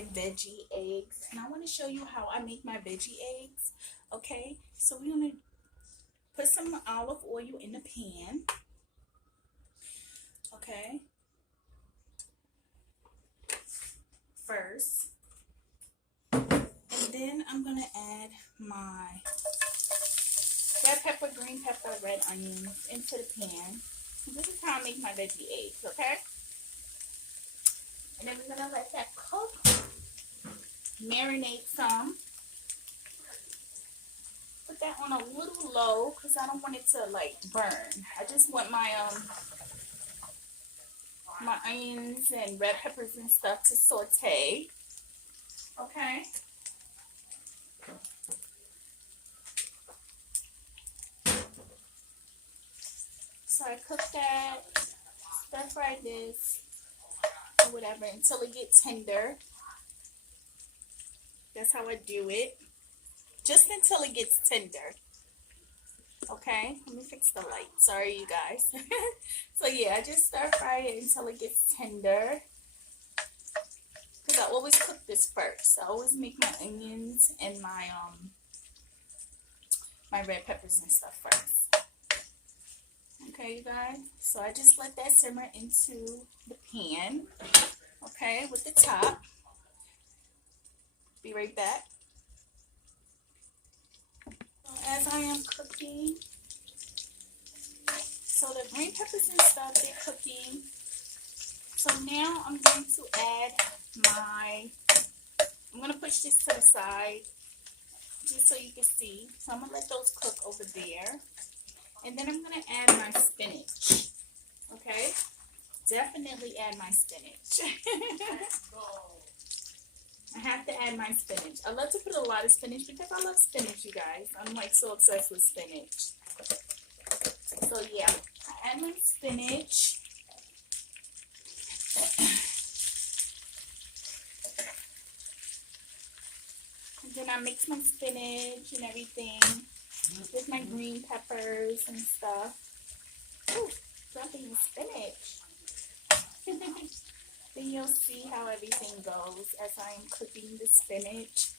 my veggie eggs, and I want to show you how I make my veggie eggs. Okay, so we're gonna put some olive oil in the pan. Okay, first, and then I'm gonna add my red pepper, green pepper, red onions into the pan. This is how I make my veggie eggs, okay? And then we're gonna let that cook, marinate some. Put that on a little low because I don't want it to like burn. I just want my my onions and red peppers and stuff to saute. Okay. So I cook that, stir fry this, or whatever, until it gets tender. That's how I do it. Just until it gets tender. Okay, let me fix the light. Sorry, you guys. So yeah, I just stir fry it until it gets tender. Because I always cook this first. I always make my onions and my my red peppers and stuff first. Okay, you guys. So I just let that simmer into the pan. Okay, with the top. Be right back. As I am cooking, so the green peppers and stuff, they're cooking. So now I'm going to add I'm going to push this to the side just so you can see. So I'm going to let those cook over there. And then I'm going to add my spinach. Okay? Definitely add my spinach. I have to add my spinach. I love to put a lot of spinach because I love spinach, you guys. I'm like so obsessed with spinach. So yeah, I add my spinach. And then I mix my spinach and everything with my green peppers and stuff. Ooh, dropping the spinach. Then you'll see how everything goes as I'm cooking the spinach.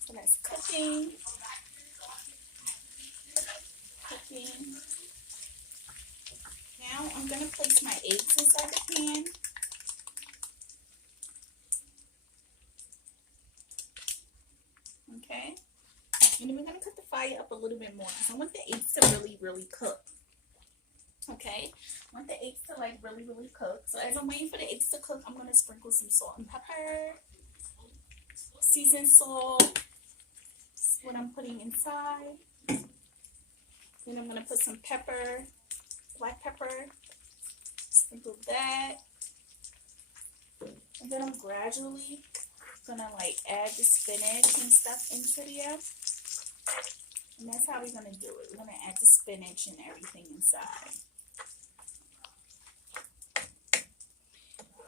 So that's cooking. Now I'm going to place my eggs inside the pan. Okay, and then we're going to cut the fire up a little bit more because I want the eggs to really cook. Okay, I want the eggs to like really cook. So as I'm waiting for the eggs to cook, I'm going to sprinkle some salt and pepper, seasoned salt. That's what I'm putting inside. Then I'm going to put some pepper, black pepper, sprinkle that. And then I'm gradually gonna like add the spinach and stuff into there, and that's how we're gonna do it. We're gonna add the spinach and everything inside,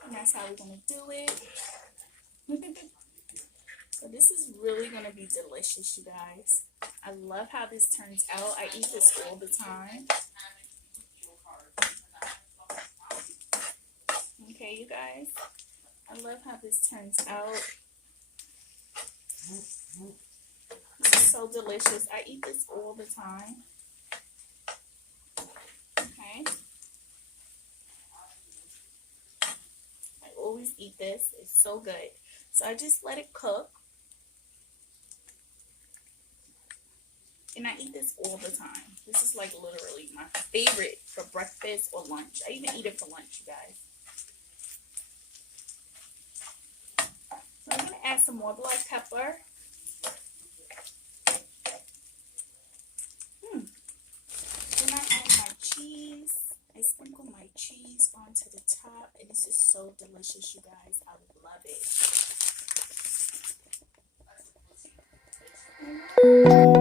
and that's how we're gonna do it. So this is really gonna be delicious, you guys. I love how this turns out. I eat this all the time. Okay, you guys, I love how this turns out. This is so delicious. I eat this all the time. Okay. I always eat this. It's so good. So I just let it cook. And I eat this all the time. This is like literally my favorite for breakfast or lunch. I even eat it for lunch, you guys. So I'm going to add some more black pepper. Then I add my cheese. I sprinkle my cheese onto the top. And this is so delicious, you guys. I love it.